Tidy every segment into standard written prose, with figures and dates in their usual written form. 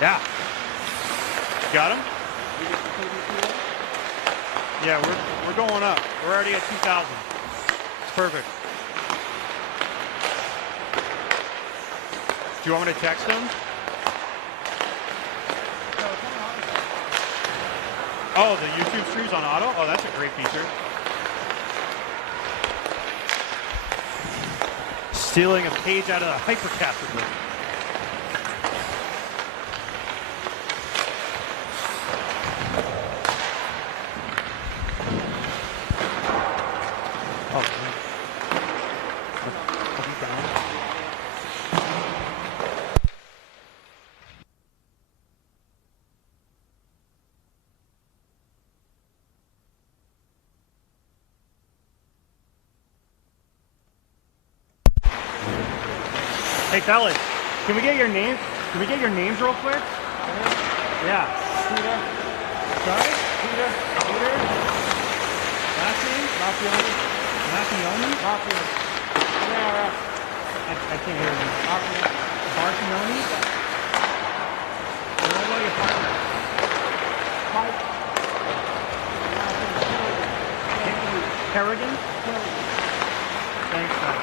Yeah. Got him? Yeah, we're going up. We're already at 2,000. It's perfect. Do you want me to text him? Oh, the YouTube streams on auto? Oh, that's a great feature. Stealing a page out of the Hypercaster book. Hey fellas, can we get your names? Can we get your names real quick? Yeah. Peter. Sorry? Peter. Peter. Last name? Raffioni. Raffioni? Raffioni. Yeah. I can't hear you. Raffioni. What about your partner? Mike. Kerrigan? Thanks, guys.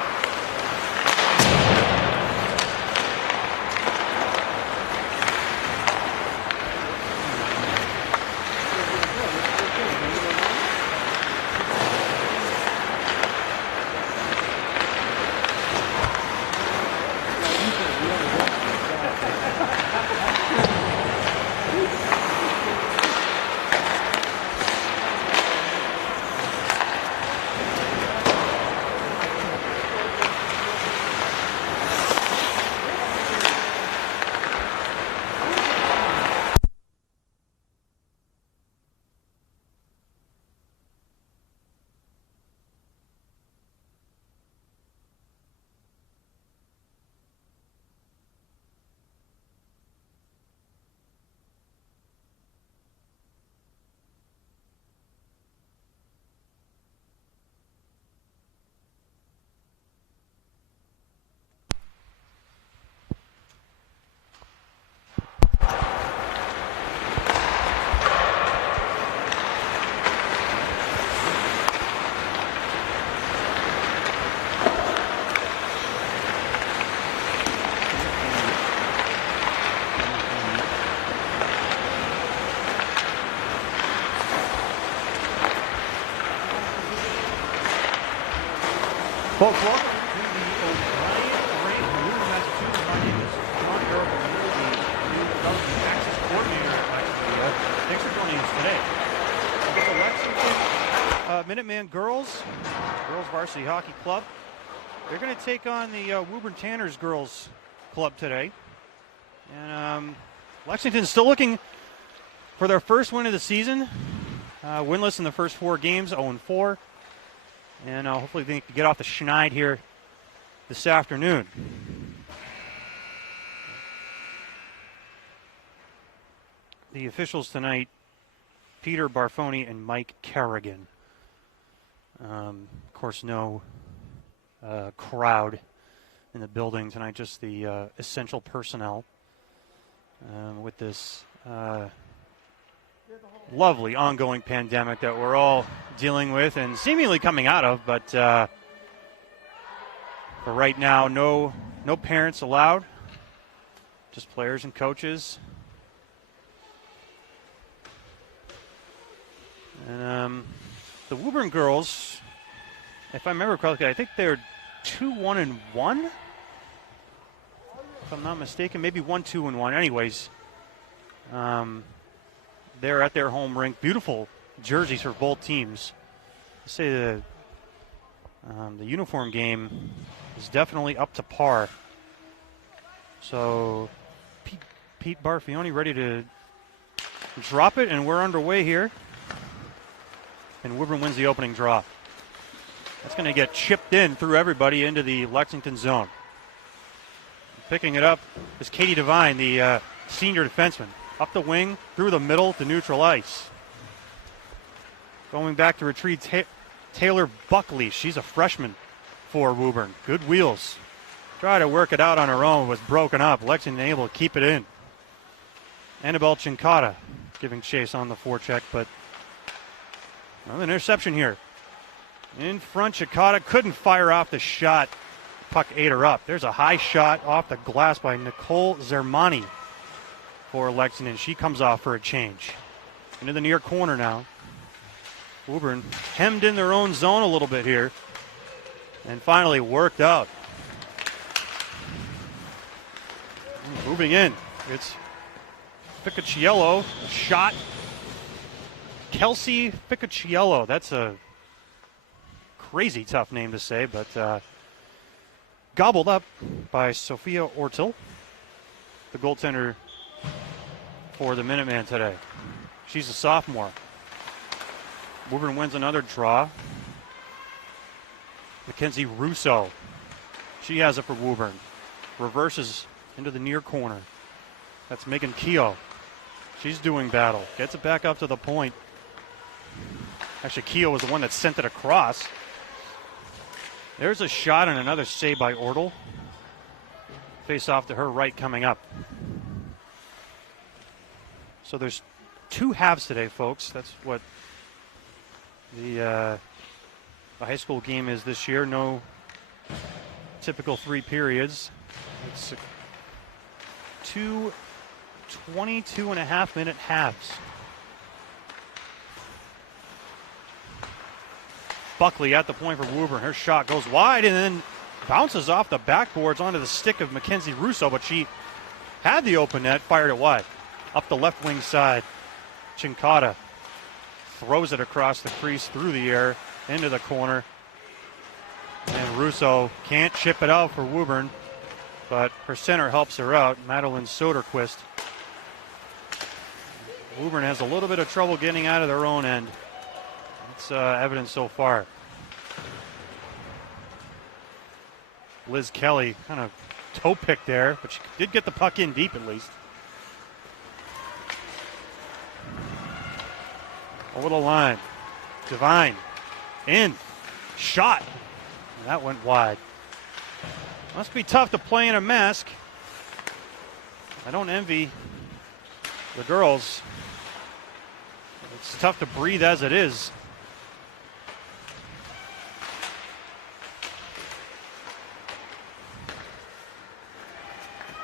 Folks, welcome to the O'Brien-ranked Woburn, Massachusetts. My name is John Garber, the new development access coordinator at LexMedia. Thanks for joining us today. The Lexington Minuteman girls varsity hockey club. They're going to take on the Woburn Tanners girls club today. And Lexington's still looking for their first win of the season. Winless in the first 4 games, 0-4. And hopefully they can get off the schneid here this afternoon. The officials tonight, Peter Barfoni and Mike Kerrigan. Of course, no crowd in the building tonight, just the essential personnel with this lovely ongoing pandemic that we're all dealing with and seemingly coming out of, but for right now, no parents allowed, just players and coaches. And the Woburn girls, if I remember correctly, I think they're 2-1-1, if I'm not mistaken, maybe 1-2-1. Anyways, they're at their home rink. Beautiful jerseys for both teams. I say the uniform game is definitely up to par. So Pete Barfioni ready to drop it, and we're underway here. And Woburn wins the opening draw. That's going to get chipped in through everybody into the Lexington zone. Picking it up is Katie Devine, the senior defenseman. Up the wing, through the middle to neutral ice. Going back to retrieve Taylor Buckley. She's a freshman for Woburn. Good wheels. Tried to work it out on her own, was broken up. Lexington able to keep it in. Annabelle Chinkata giving chase on the forecheck, but an interception here. In front, Chinkata couldn't fire off the shot. Puck ate her up. There's a high shot off the glass by Nicole Zermani for Lexington. She comes off for a change. Into the near corner now. Woburn hemmed in their own zone a little bit here and finally worked out. Moving in, it's Ficacciello, shot. Kelsey Ficacciello, that's a crazy tough name to say, but gobbled up by Sophia Ortil, the goaltender for the Minuteman today. She's a sophomore. Woburn wins another draw. Mackenzie Russo, she has it for Woburn. Reverses into the near corner. That's Megan Keogh. She's doing battle. Gets it back up to the point. Actually, Keogh was the one that sent it across. There's a shot and another save by Ortle. Face off to her right coming up. So there's 2 halves today, folks. That's what the high school game is this year. No typical 3 periods. It's 2 22.5-minute halves. Buckley at the point for Woburn. Her shot goes wide and then bounces off the backboards onto the stick of Mackenzie Russo, but she had the open net, fired it wide. Up the left wing side, Chinkata throws it across the crease through the air into the corner. And Russo can't chip it out for Woburn, but her center helps her out, Madeline Soderquist. Woburn has a little bit of trouble getting out of their own end. It's evident so far. Liz Kelly kind of toe picked there, but she did get the puck in deep at least. Over the line. Devine. In. Shot. That went wide. Must be tough to play in a mask. I don't envy the girls. It's tough to breathe as it is.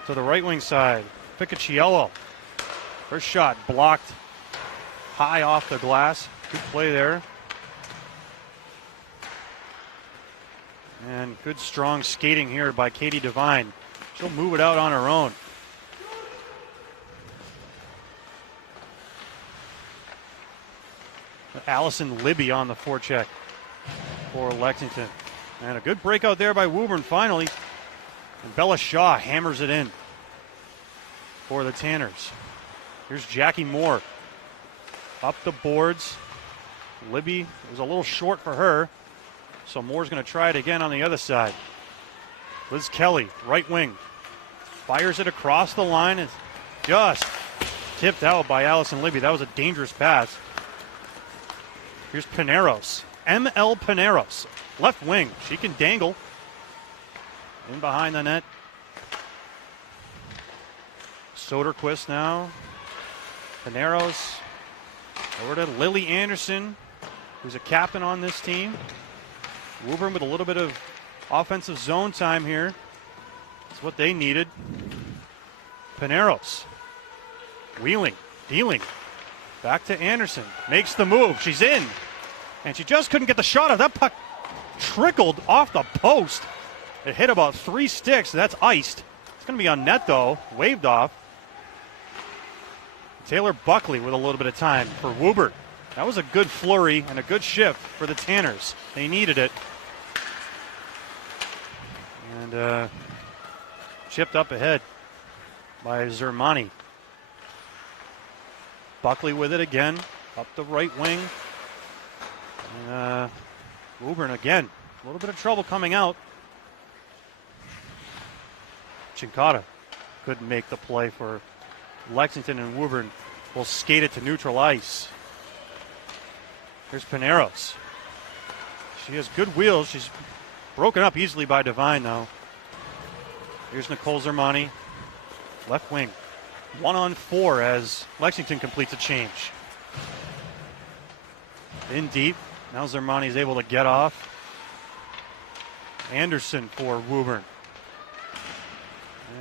To the right wing side, Ficacciello. First shot blocked high off the glass. Good play there. And good strong skating here by Katie Devine. She'll move it out on her own. Allison Libby on the forecheck for Lexington. And a good breakout there by Woburn finally. And Bella Shaw hammers it in for the Tanners. Here's Jackie Moore. Up the boards. Libby was a little short for her. So Moore's going to try it again on the other side. Liz Kelly, right wing. Fires it across the line and just tipped out by Allison Libby. That was a dangerous pass. Here's Paneros. ML Paneros. Left wing. She can dangle. In behind the net. Soderquist now. Paneros. Over to Lily Anderson, who's a captain on this team. Woburn with a little bit of offensive zone time here. That's what they needed. Paneros. Wheeling. Dealing. Back to Anderson. Makes the move. She's in. And she just couldn't get the shot off. That puck trickled off the post. It hit about 3 sticks. That's iced. It's going to be on net, though. Waved off. Taylor Buckley with a little bit of time for Woburn. That was a good flurry and a good shift for the Tanners. They needed it. And chipped up ahead by Zermani. Buckley with it again. Up the right wing. And Woburn again. A little bit of trouble coming out. Chinkata couldn't make the play for Lexington, and Woburn will skate it to neutral ice. Here's Paneros. She has good wheels. She's broken up easily by Devine, though. Here's Nicole Zermani. Left wing. 1-on-4 as Lexington completes a change. In deep. Now Zermani's able to get off. Anderson for Woburn.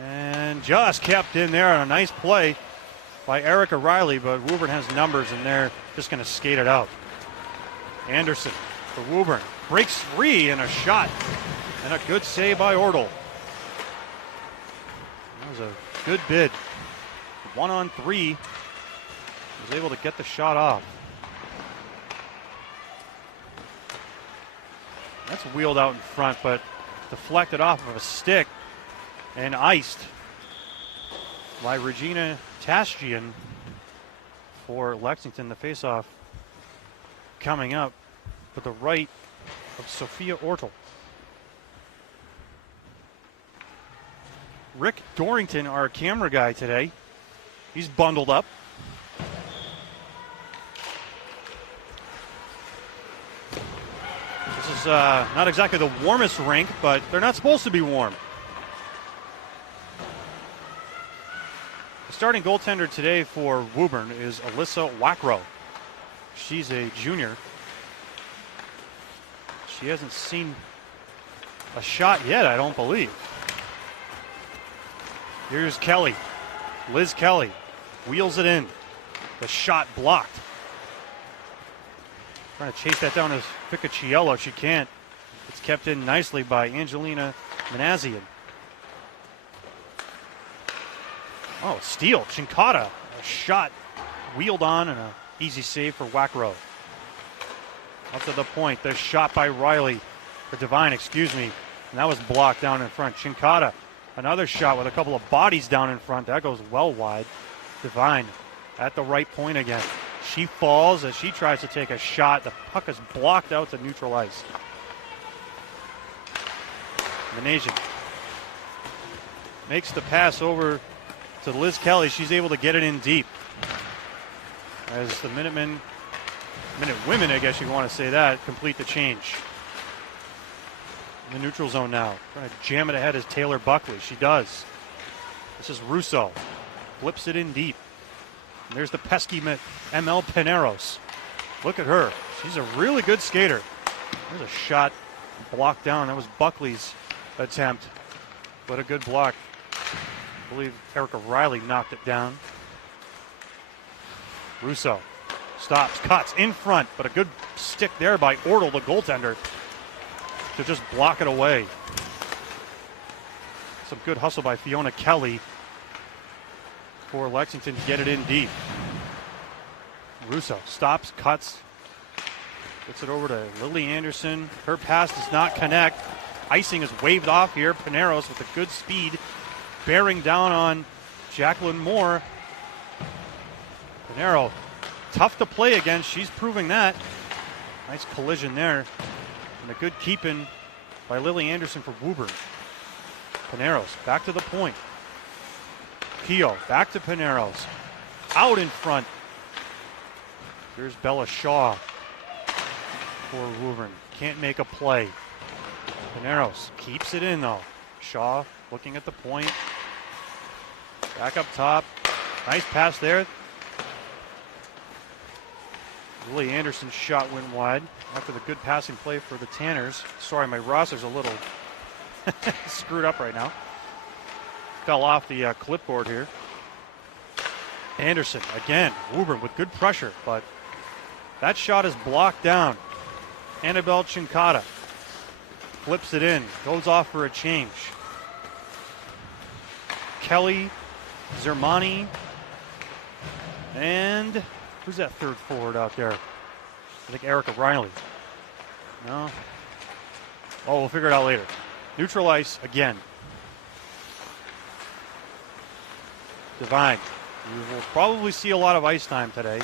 And just kept in there on a nice play by Erica Riley, but Woburn has numbers and they're just going to skate it out. Anderson for Woburn. Breaks free and a shot. And a good save by Ortle. That was a good bid. 1-on-3. Was able to get the shot off. That's wheeled out in front, but deflected off of a stick and iced by Regina Tastian for Lexington. The faceoff coming up with the right of Sophia Ortle. Rick Dorrington, our camera guy today, he's bundled up. This is not exactly the warmest rink, but they're not supposed to be warm. The starting goaltender today for Woburn is Alyssa Wackrow. She's a junior. She hasn't seen a shot yet, I don't believe. Here's Kelly. Liz Kelly wheels it in. The shot blocked. Trying to chase that down as Ficacciello. She can't. It's kept in nicely by Angelina Manazian. Oh, steal. Chinkata. A shot wheeled on and an easy save for Wackrow. Up to the point. The shot by Riley. Or Devine, excuse me. And that was blocked down in front. Chinkata. Another shot with a couple of bodies down in front. That goes well wide. Devine at the right point again. She falls as she tries to take a shot. The puck is blocked out to neutral ice. Manasian makes the pass over to Liz Kelly. She's able to get it in deep. As the Minute Women, I guess you want to say that, complete the change. In the neutral zone now. Trying to jam it ahead is Taylor Buckley. She does. This is Russo. Flips it in deep. And there's the pesky ML Pineros. Look at her. She's a really good skater. There's a shot blocked down. That was Buckley's attempt. But a good block. I believe Erica Riley knocked it down. Russo stops, cuts in front, but a good stick there by Ortle, the goaltender, to just block it away. Some good hustle by Fiona Kelly for Lexington to get it in deep. Russo stops, cuts, gets it over to Lily Anderson. Her pass does not connect. Icing is waved off here. Pineros with a good speed, bearing down on Jacqueline Moore. Pinero, tough to play against. She's proving that. Nice collision there. And a good keep-in by Lily Anderson for Woburn. Pineros back to the point. Keogh back to Pineros. Out in front. Here's Bella Shaw for Woburn. Can't make a play. Pineros keeps it in though. Shaw looking at the point. Back up top. Nice pass there. Lily Anderson's shot went wide after the good passing play for the Tanners. Sorry, my roster's a little screwed up right now. Fell off the clipboard here. Anderson again. Woburn with good pressure, but that shot is blocked down. Annabelle Chinkata flips it in, goes off for a change. Kelly, Zermani, and who's that third forward out there? I think Erica Riley. No? Oh, we'll figure it out later. Neutral ice again. Devine. We will probably see a lot of ice time today.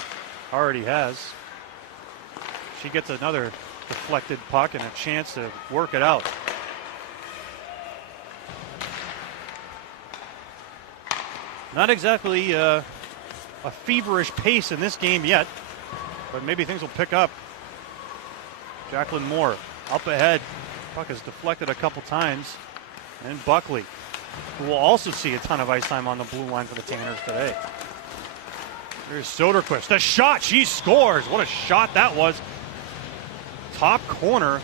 Already has. She gets another deflected puck and a chance to work it out. Not exactly a feverish pace in this game yet, but maybe things will pick up. Jacqueline Moore up ahead. Puck is deflected a couple times. And Buckley who will also see a ton of ice time on the blue line for the Tanners today. Here's Soderquist. The shot. She scores. What a shot that was. Top corner.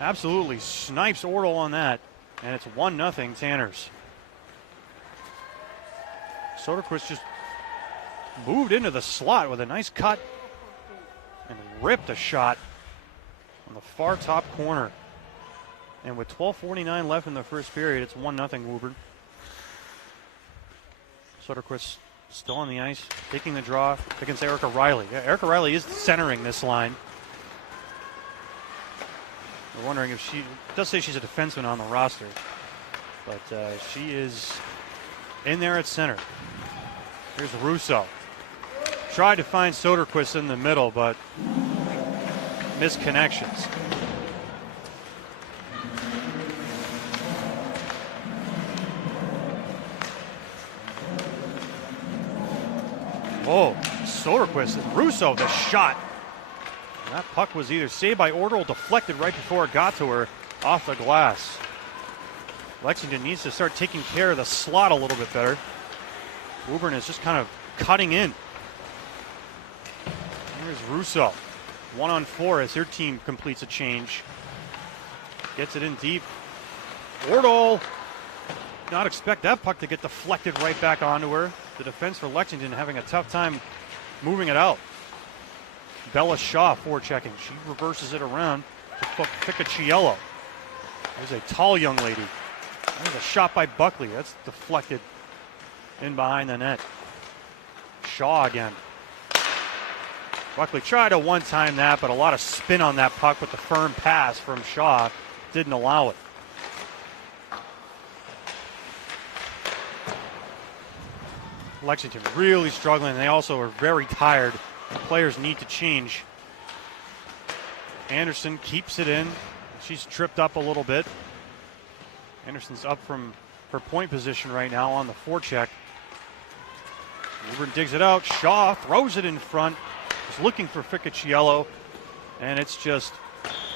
Absolutely snipes Ortle on that. And it's 1-0 Tanners. Soderquist just moved into the slot with a nice cut and ripped a shot on the far top corner. And with 12:49 left in the first period, it's 1-0 Woburn. Soderquist still on the ice, taking the draw against Erica Riley. Yeah, Erica Riley is centering this line. We're wondering if she does say she's a defenseman on the roster, but she is in there at center. Here's Russo. Tried to find Soderquist in the middle, but missed connections. Oh, Soderquist and Russo, the shot. And that puck was either saved by Ortle or deflected right before it got to her off the glass. Lexington needs to start taking care of the slot a little bit better. Woburn is just kind of cutting in. Here's Russo. 1-on-4 as her team completes a change. Gets it in deep. Ortle. Not expect that puck to get deflected right back onto her. The defense for Lexington having a tough time moving it out. Bella Shaw forechecking. She reverses it around to Ficacciello. There's a tall young lady. There's a shot by Buckley. That's deflected in behind the net. Shaw again. Buckley tried to one-time that, but a lot of spin on that puck with the firm pass from Shaw didn't allow it. Lexington really struggling. They also are very tired. The players need to change. Anderson keeps it in. She's tripped up a little bit. Anderson's up from her point position right now on the forecheck. Woburn digs it out. Shaw throws it in front. Is looking for Ficacciello. And it's just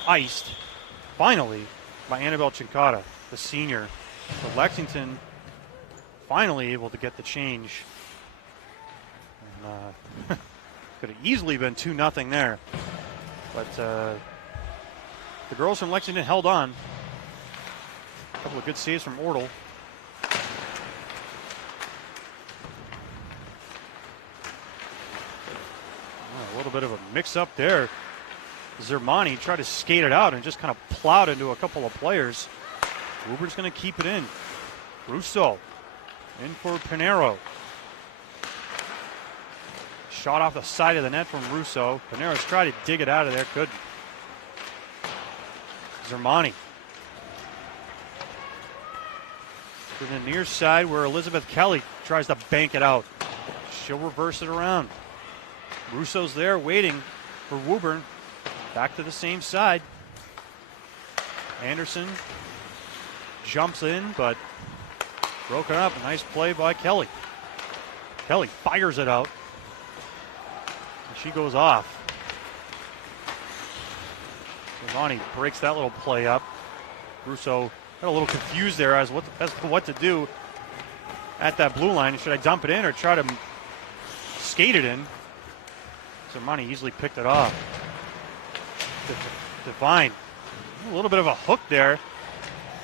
iced, finally, by Annabelle Cincata, the senior. So Lexington finally able to get the change. And, could have easily been 2-0 there. But the girls from Lexington held on. A couple of good saves from Ortle. A little bit of a mix-up there. Zermani tried to skate it out and just kind of plowed into a couple of players. Woburn's going to keep it in. Russo in for Pinero. Shot off the side of the net from Russo. Pinero's tried to dig it out of there. Couldn't. Zermani. To the near side where Elizabeth Kelly tries to bank it out. She'll reverse it around. Russo's there waiting for Woburn. Back to the same side. Anderson jumps in, but broken up. A nice play by Kelly. Kelly fires it out. And she goes off. Giovanni breaks that little play up. Russo got a little confused there as to what to do at that blue line. Should I dump it in or try to skate it in? Zermani easily picked it off. Devine, a little bit of a hook there.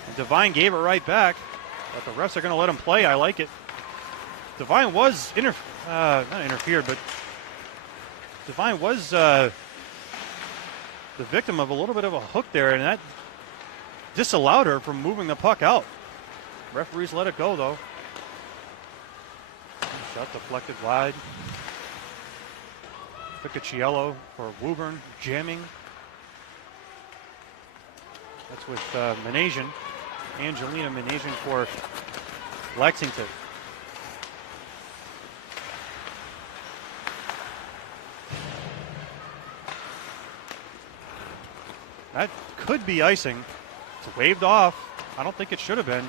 And Devine gave it right back, but the refs are going to let him play. I like it. Devine was not interfered, but Devine was the victim of a little bit of a hook there, and that disallowed her from moving the puck out. Referees let it go, though. Shot deflected wide. Ficacciello for Woburn, jamming. That's with Manasian. Angelina Manasian for Lexington. That could be icing. It's waved off. I don't think it should have been.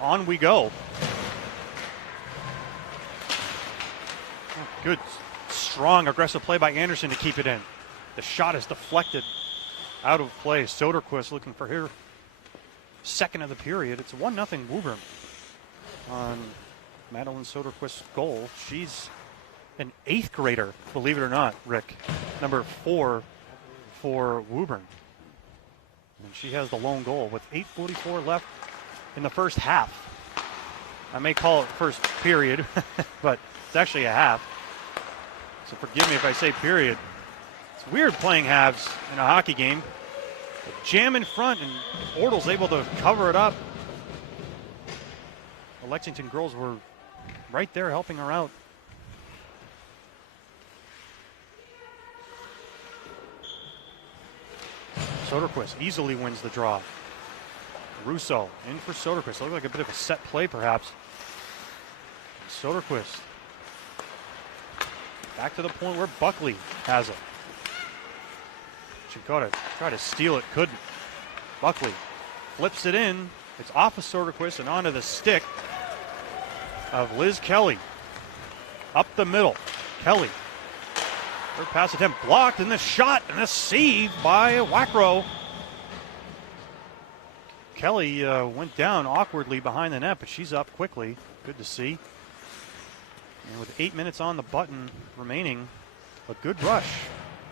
On we go. Good, strong, aggressive play by Anderson to keep it in. The shot is deflected out of play. Soderquist looking for her second of the period. It's 1-0 Woburn on Madeline Soderquist's goal. She's an 8th grader, believe it or not, Rick. Number 4 for Woburn. And she has the lone goal with 8:44 left in the first half. I may call it first period, but it's actually a half. So forgive me if I say period. It's weird playing halves in a hockey game. Jam in front, and Ordel's able to cover it up. The Lexington girls were right there helping her out. Soderquist easily wins the draw. Russo in for Soderquist. Looked like a bit of a set play, perhaps. Soderquist back to the point where Buckley has it. Chikota tried to steal it, couldn't. Buckley flips it in. It's off of Soderquist and onto the stick of Liz Kelly. Up the middle. Kelly. Her pass attempt blocked, and the shot and a save by Wackrow. Kelly went down awkwardly behind the net, but she's up quickly. Good to see. And with 8 minutes on the button remaining, a good rush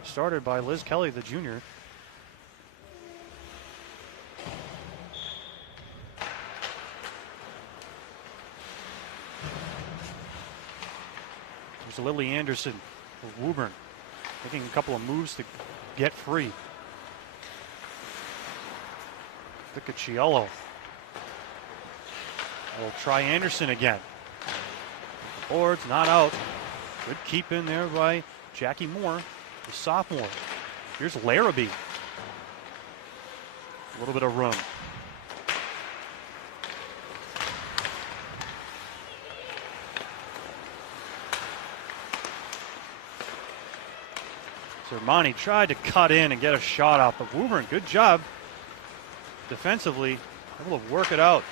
started by Liz Kelly, the junior. There's Lily Anderson for Woburn, making a couple of moves to get free. Ficacciello will try Anderson again. Boards not out. Good keep in there by Jackie Moore, the sophomore. Here's Larrabee. A little bit of room. Sermani tried to cut in and get a shot off, but Woburn, good job defensively, able to work it out.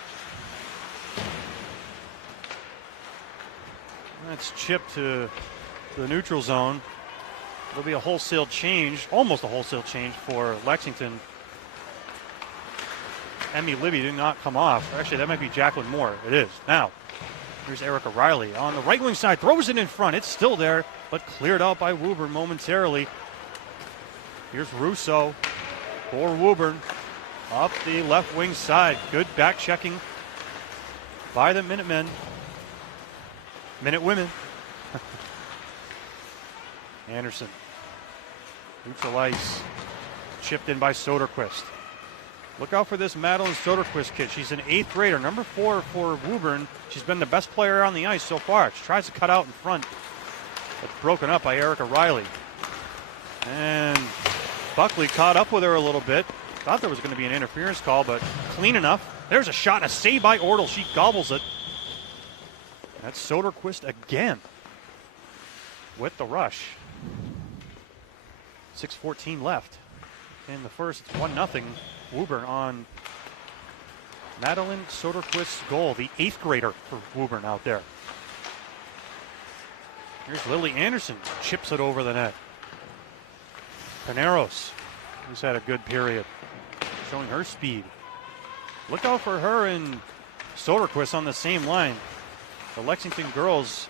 That's chipped to the neutral zone. It'll be a wholesale change, almost a wholesale change for Lexington. Emmy Libby did not come off. Actually, that might be Jacqueline Moore. It is. Now, here's Erica Riley on the right wing side. Throws it in front. It's still there, but cleared out by Woburn momentarily. Here's Russo for Woburn. Up the left wing side. Good back checking by the Minutemen. Minute women. Anderson. Neutral ice. Chipped in by Soderquist. Look out for this Madeline Soderquist kid. She's an 8th grader, number 4 for Woburn. She's been the best player on the ice so far. She tries to cut out in front. It's broken up by Erica Riley. And Buckley caught up with her a little bit. Thought there was going to be an interference call, but clean enough. There's a shot, a save by Ordel. She gobbles it. That's Soderquist again with the rush. 6:14 left in the first. It's 1-0 Woburn on Madeline Soderquist's goal, the 8th grader for Woburn out there. Here's Lily Anderson, chips it over the net. Paneros, who's had a good period, showing her speed. Look out for her and Soderquist on the same line. The Lexington girls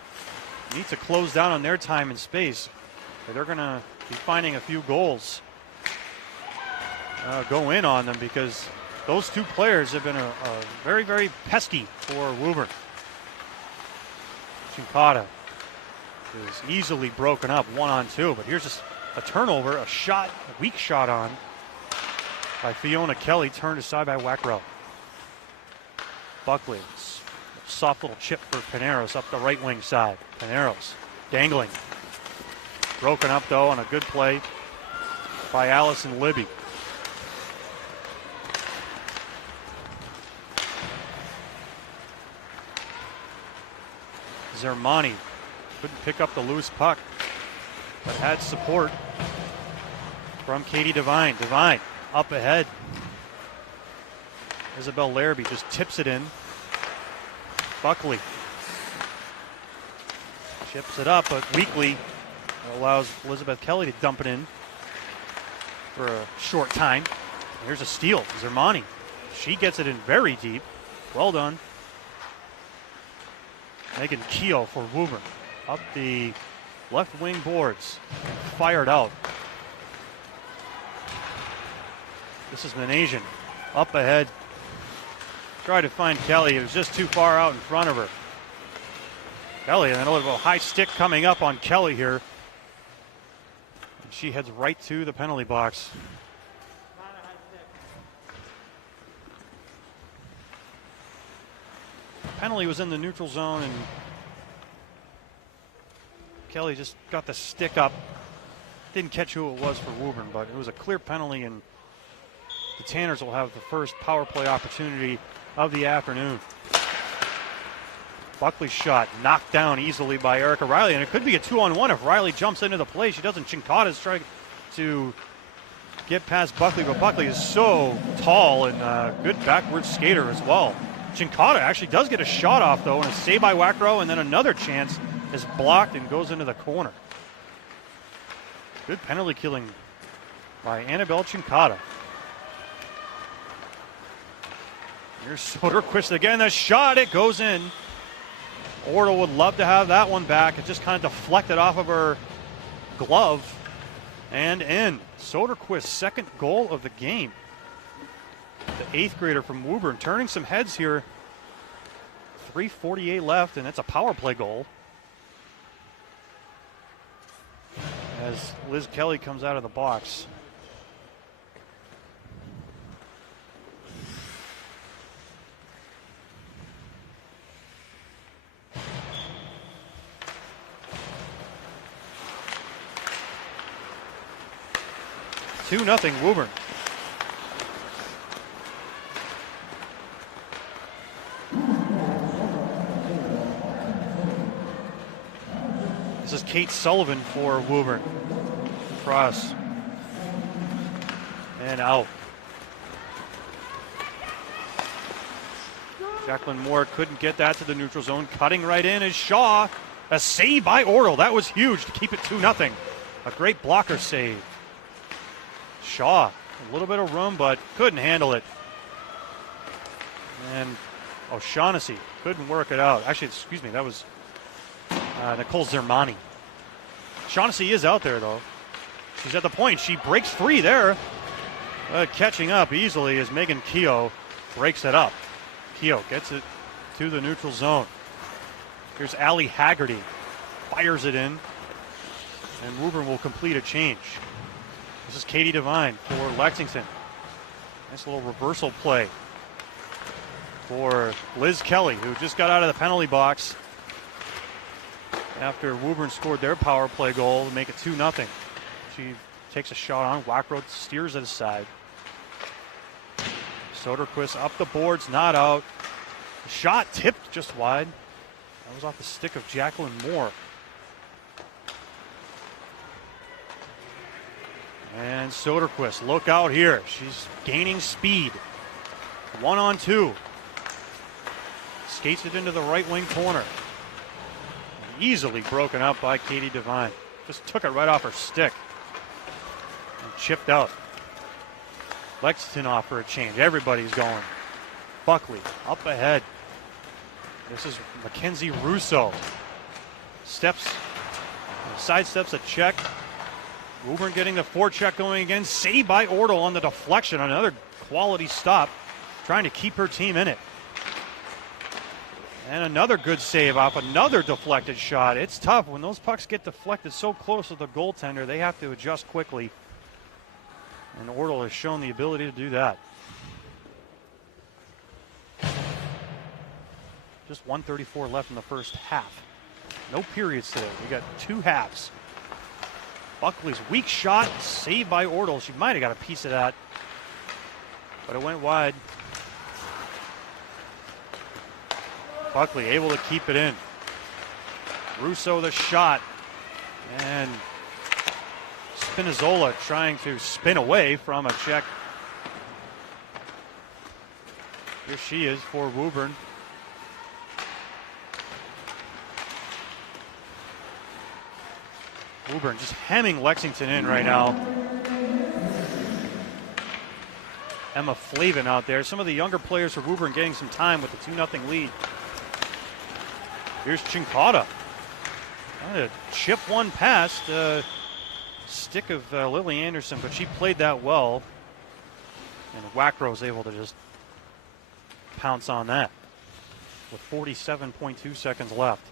need to close down on their time and space. They're going to be finding a few goals go in on them, because those two players have been a very, very pesky for Woburn. Chukata is easily broken up 1-on-2, but here's a turnover, a shot, a weak shot on by Fiona Kelly, turned aside by Wackrow. Buckley, soft little chip for Paneros up the right wing side. Paneros dangling. Broken up though on a good play by Allison Libby. Zermani couldn't pick up the loose puck, but had support from Katie Devine. Devine up ahead. Isabel Larrabee just tips it in. Buckley chips it up, but weakly allows Elizabeth Kelly to dump it in. for a short time. Here's a steal. Zermani. She gets it in very deep. Well done. Megan Keogh for Woburn. Up the left wing boards. Fired out. This is Manasian. Up ahead. Tried to find Kelly. It was just too far out in front of her. Kelly, and then a little high stick coming up on Kelly here. And she heads right to the penalty box. Penalty was in the neutral zone, and Kelly just got the stick up. Didn't catch who it was for Woburn, but it was a clear penalty, and the Tanners will have the first power play opportunity of the afternoon. Buckley's shot knocked down easily by Erica Riley, and it could be a 2-on-1 if Riley jumps into the play. She doesn't. Chinkata's trying to get past Buckley, but Buckley is so tall and a good backward skater as well. Chinkata actually does get a shot off, though, and a save by Wackrow, and then another chance is blocked and goes into the corner. Good penalty killing by Annabelle Chinkata. Here's Soderquist again. The shot, it goes in. Ortle would love to have that one back. It just kind of deflected off of her glove and in. Soderquist's second goal of the game. The eighth grader from Woburn turning some heads here. 3:48 left, and it's a power play goal. As Liz Kelly comes out of the box. Nothing Woburn. This is Kate Sullivan for Woburn. Cross. And out. Jacqueline Moore couldn't get that to the neutral zone. Cutting right in is Shaw. A save by Ortle. That was huge to keep it 2-0. A great blocker save. Shaw, a little bit of room, but couldn't handle it. And O'Shaughnessy couldn't work it out. Actually, excuse me, that was Nicole Zermani. Shaughnessy is out there, though. She's at the point. She breaks free there. Catching up easily as Megan Keogh breaks it up. Keogh gets it to the neutral zone. Here's Allie Haggerty. Fires it in. And Woburn will complete a change. This is Katie Devine for Lexington. Nice little reversal play for Liz Kelly, who just got out of the penalty box after Woburn scored their power play goal to make it 2-0. She takes a shot on. Wackrow steers it aside. Soderquist up the boards, not out. The shot tipped just wide. That was off the stick of Jacqueline Moore. And Soderquist, look out here. She's gaining speed. 1-on-2. Skates it into the right wing corner. Easily broken up by Katie Devine. Just took it right off her stick. And chipped out. Lexington off for a change. Everybody's going. Buckley up ahead. This is Mackenzie Russo. Sidesteps a check. Woburn getting the forecheck going again. Saved by Ortle on the deflection. Another quality stop. Trying to keep her team in it. And another good save off another deflected shot. It's tough when those pucks get deflected so close to the goaltender. They have to adjust quickly. And Ortle has shown the ability to do that. Just 1:34 left in the first half. No periods today. We got two halves. Buckley's weak shot, saved by Ortle. She might have got a piece of that, but it went wide. Buckley able to keep it in. Russo the shot, and Spinazzola trying to spin away from a check. Here she is for Woburn. Woburn just hemming Lexington in right now. Emma Flavin out there. Some of the younger players for Woburn getting some time with the 2-0 lead. Here's Chinkata. Trying to chip one past the stick of Lily Anderson, but she played that well. And Wackrow's able to just pounce on that with 47.2 seconds left.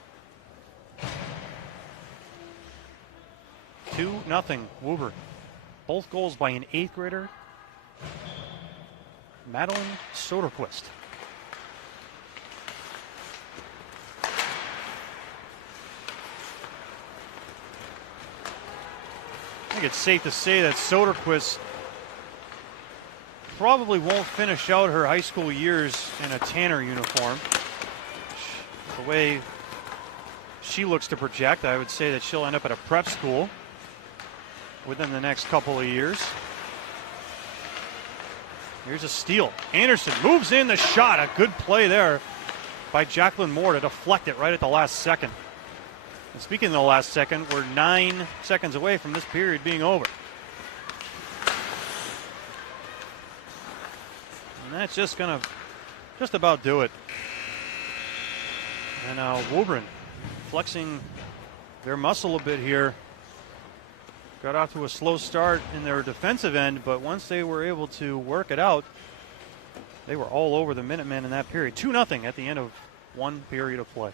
2-0 Woburn. Both goals by an 8th grader, Madeline Soderquist. I think it's safe to say that Soderquist probably won't finish out her high school years in a Tanner uniform. The way she looks to project, I would say that she'll end up at a prep school within the next couple of years. Here's a steal. Anderson moves in the shot. A good play there by Jacqueline Moore to deflect it right at the last second. And speaking of the last second, we're 9 seconds away from this period being over. And that's just going to just about do it. And Woburn flexing their muscle a bit here. Got off to a slow start in their defensive end, but once they were able to work it out, they were all over the Minutemen in that period. 2-0 at the end of one period of play.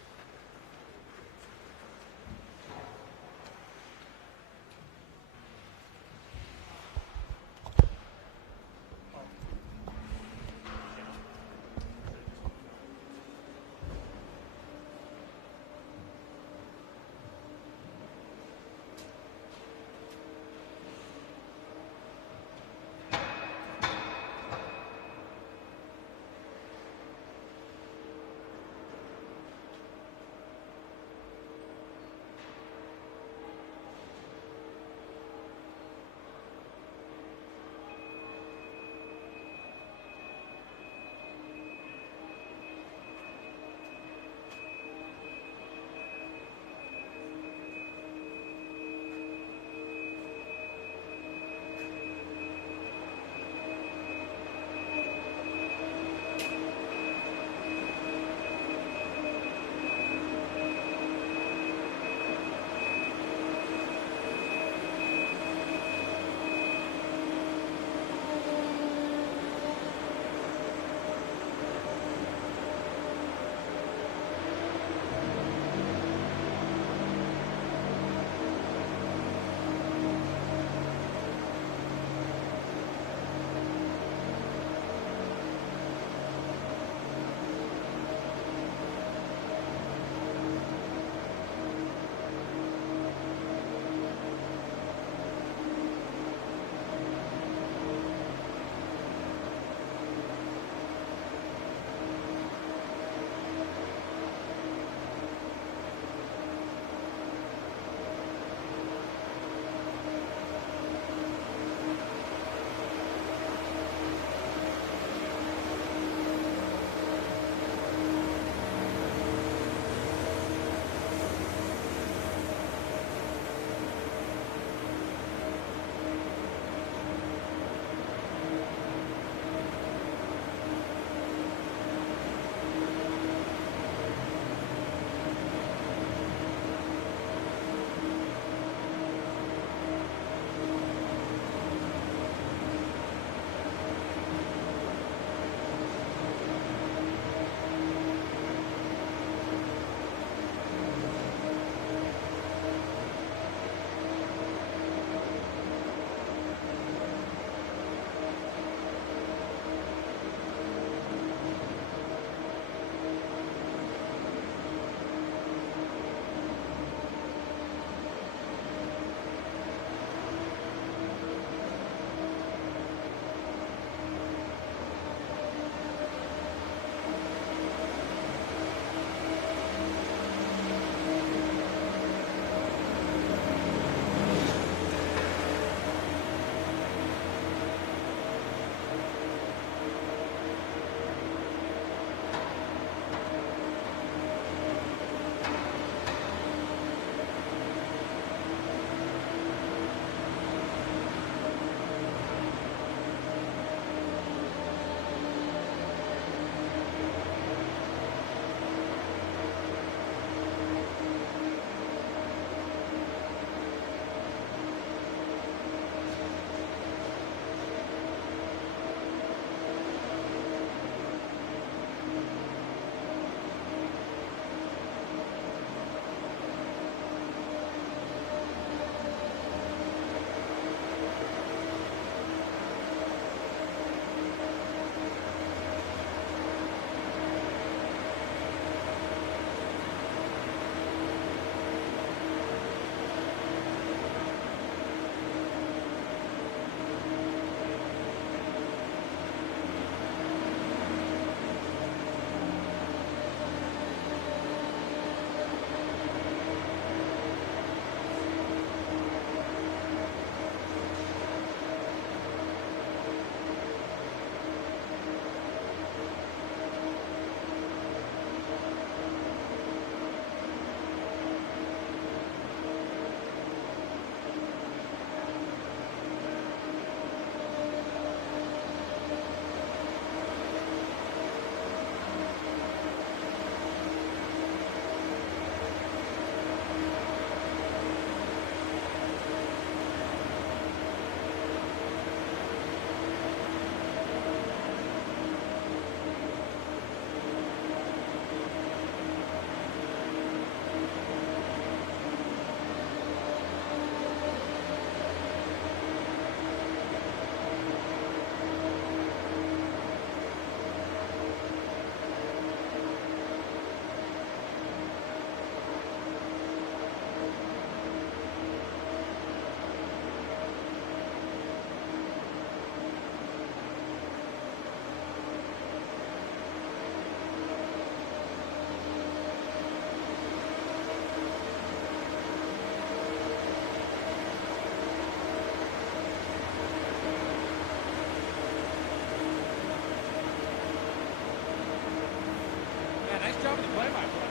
job as a play-by-play.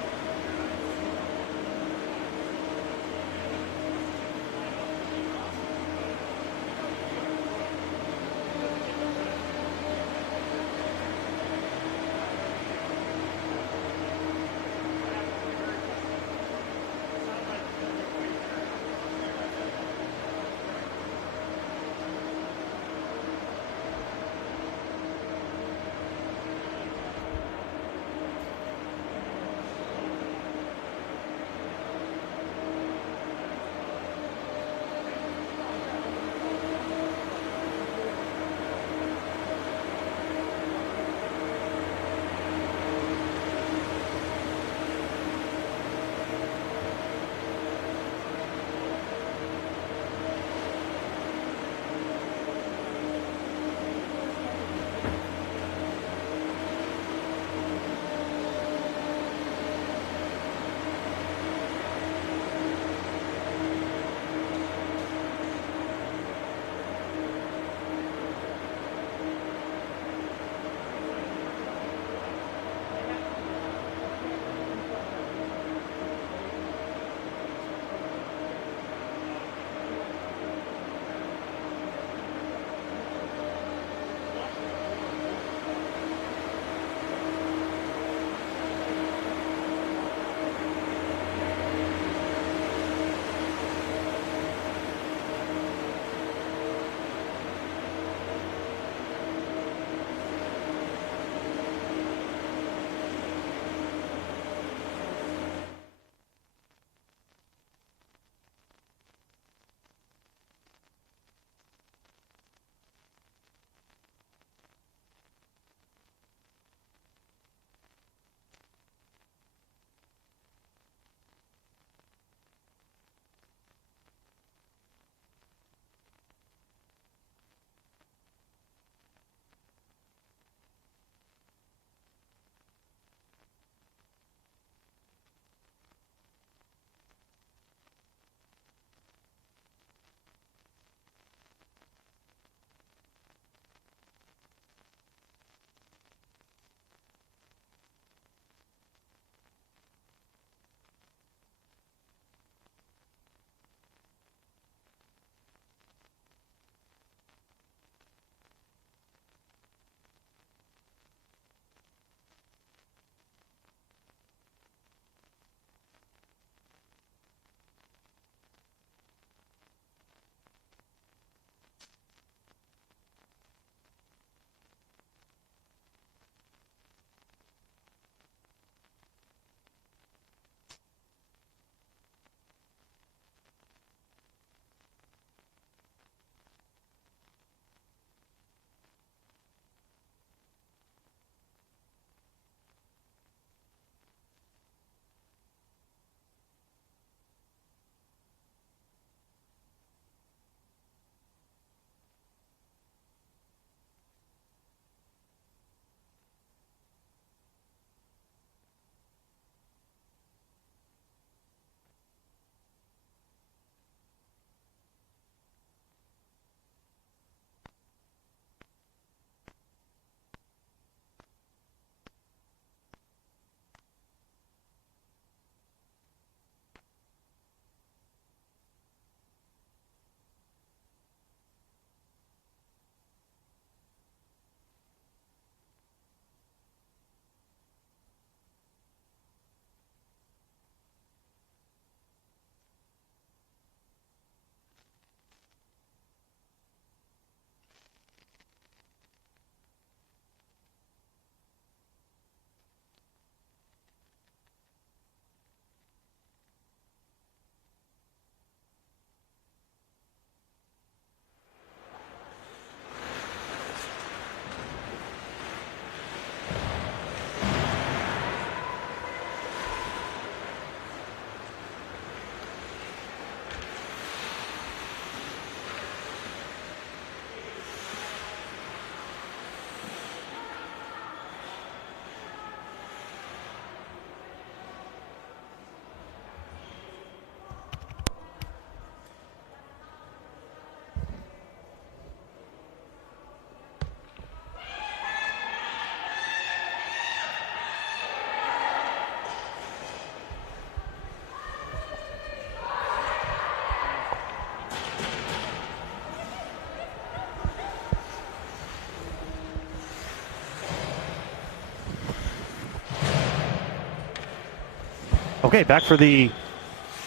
Okay, back for the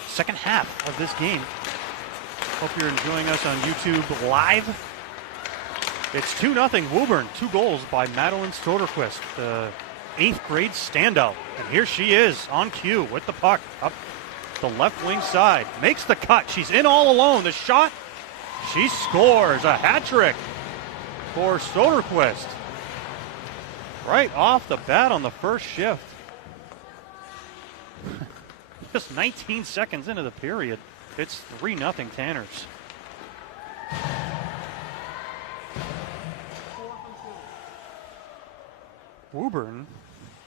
second half of this game. Hope you're enjoying us on YouTube Live. It's 2-0 Woburn. 2 goals by Madeline Soderquist, the 8th grade standout. And here she is on cue with the puck up the left wing side. Makes the cut. She's in all alone. The shot. She scores a hat trick for Soderquist. Right off the bat on the first shift. Just 19 seconds into the period. It's 3-0 Tanners. Woburn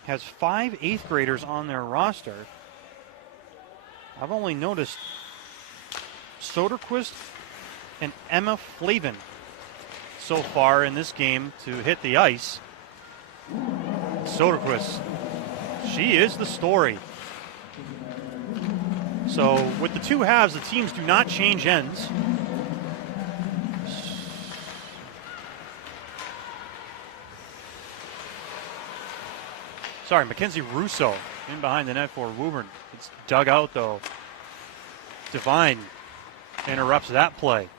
has 5 8th graders on their roster. I've only noticed Soderquist and Emma Flavin so far in this game to hit the ice. Soderquist, she is the story. So with the 2 halves, the teams do not change ends. Sorry, Mackenzie Russo in behind the net for Woburn. It's dug out though. Devine interrupts that play.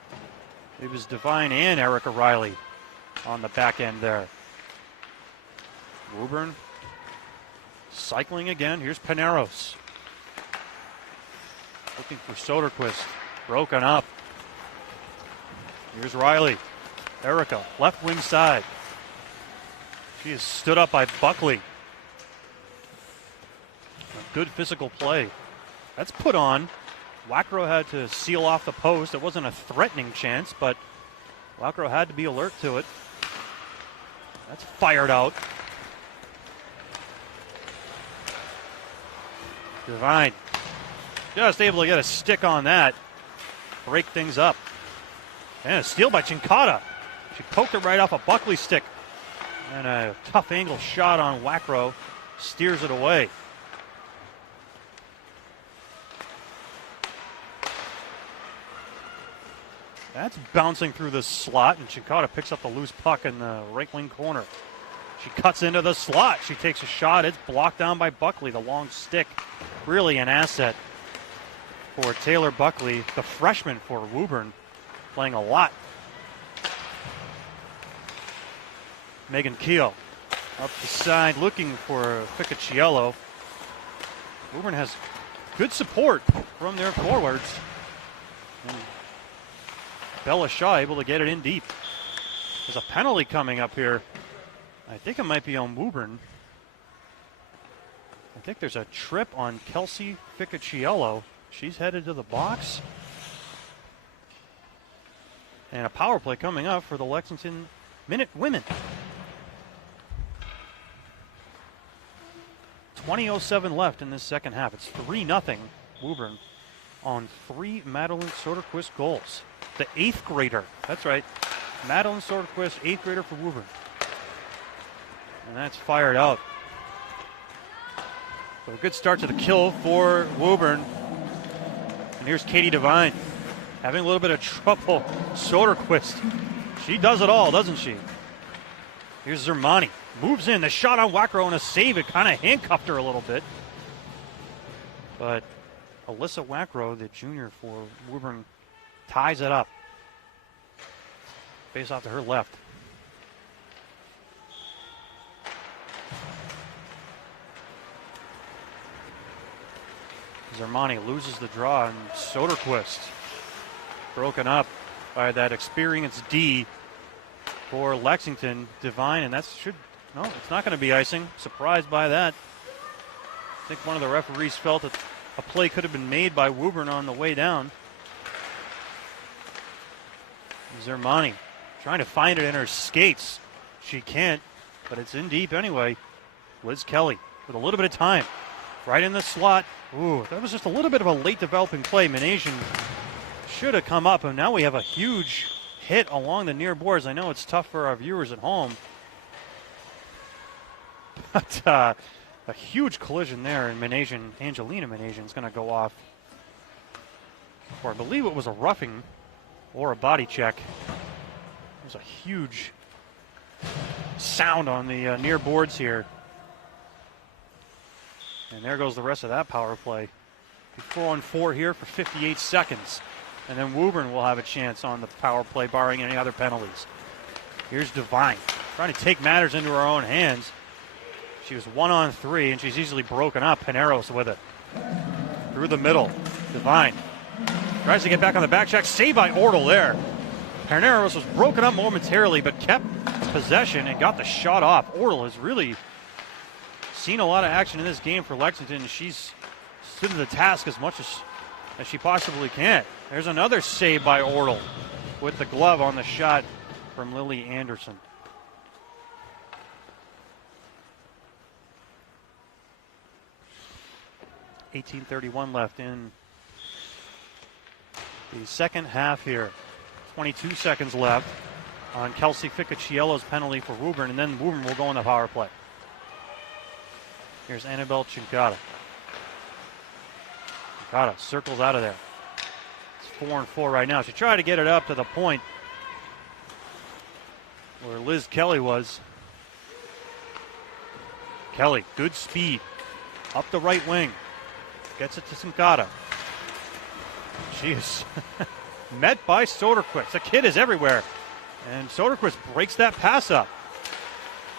It was Devine and Erica Riley on the back end there. Woburn cycling again. Here's Paneros. Looking for Soderquist. Broken up. Here's Riley. Erica, left wing side. She is stood up by Buckley. Good physical play. That's put on. Wackrow had to seal off the post. It wasn't a threatening chance, but Wackrow had to be alert to it. That's fired out. Devine just able to get a stick on that. Break things up. And a steal by Chinkata. She poked it right off a Buckley stick. And a tough angle shot on Wackrow. Steers it away. That's bouncing through the slot, and Chinkata picks up the loose puck in the right wing corner. She cuts into the slot. She takes a shot. It's blocked down by Buckley. The long stick, really an asset for Taylor Buckley, the freshman for Woburn, playing a lot. Megan Keogh up the side looking for Ficacciello. Woburn has good support from their forwards. And Bella Shaw able to get it in deep. There's a penalty coming up here. I think it might be on Woburn. I think there's a trip on Kelsey Ficacciello. She's headed to the box. And a power play coming up for the Lexington Minute Women. 20:07 left in this second half. It's 3-0 Woburn on 3 Madeline Soderquist goals. The 8th grader, that's right, Madeline Soderquist, 8th grader for Woburn. And that's fired out. So a good start to the kill for Woburn. And here's Katie Devine, having a little bit of trouble. Soderquist, she does it all, doesn't she? Here's Zermani, moves in, the shot on Wackrow and a save. It kind of handcuffed her a little bit. But Alyssa Wackrow, the junior for Woburn, ties it up. Face off to her left. Zermani loses the draw, and Soderquist broken up by that experienced D for Lexington. Devine, and that should, no, it's not going to be icing. Surprised by that. I think one of the referees felt that a play could have been made by Woburn on the way down. Zermani trying to find it in her skates. She can't, but it's in deep anyway. Liz Kelly with a little bit of time. Right in the slot. Ooh, that was just a little bit of a late developing play. Manasian should have come up, and now we have a huge hit along the near boards. I know it's tough for our viewers at home, but a huge collision there, and Angelina Manasian is going to go off. Or I believe it was a roughing or a body check. There's a huge sound on the near boards here. And there goes the rest of that power play. 4-on-4 here for 58 seconds. And then Woburn will have a chance on the power play, barring any other penalties. Here's Devine, trying to take matters into her own hands. She was 1-on-3, and she's easily broken up. Pineros with it. Through the middle. Devine tries to get back on the back check. Saved by Ortle there. Pineros was broken up momentarily, but kept possession and got the shot off. Ortle has really seen a lot of action in this game for Lexington. She's stood to the task as much as she possibly can. There's another save by Ortle with the glove on the shot from Lily Anderson. .18:31 left in the second half here. 22 seconds left on Kelsey Ficacciello's penalty for Woburn, and then Woburn will go on the power play. Here's Annabelle Chincata. Chincata circles out of there. It's 4-on-4 right now. She tried to get it up to the point where Liz Kelly was. Kelly, good speed. Up the right wing. Gets it to Chincata. She is met by Soderquist. The kid is everywhere. And Soderquist breaks that pass up.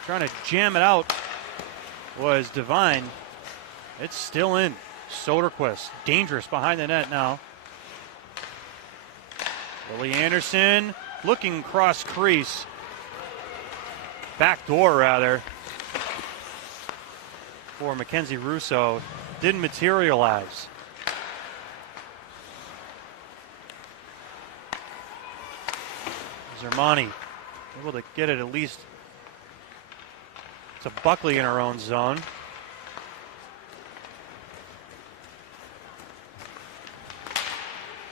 Trying to jam it out was Devine. It's still in. Soderquist, dangerous behind the net now. Lily Anderson looking cross crease. Back door, rather, for Mackenzie Russo. Didn't materialize. Zermani able to get it at least to Buckley in her own zone.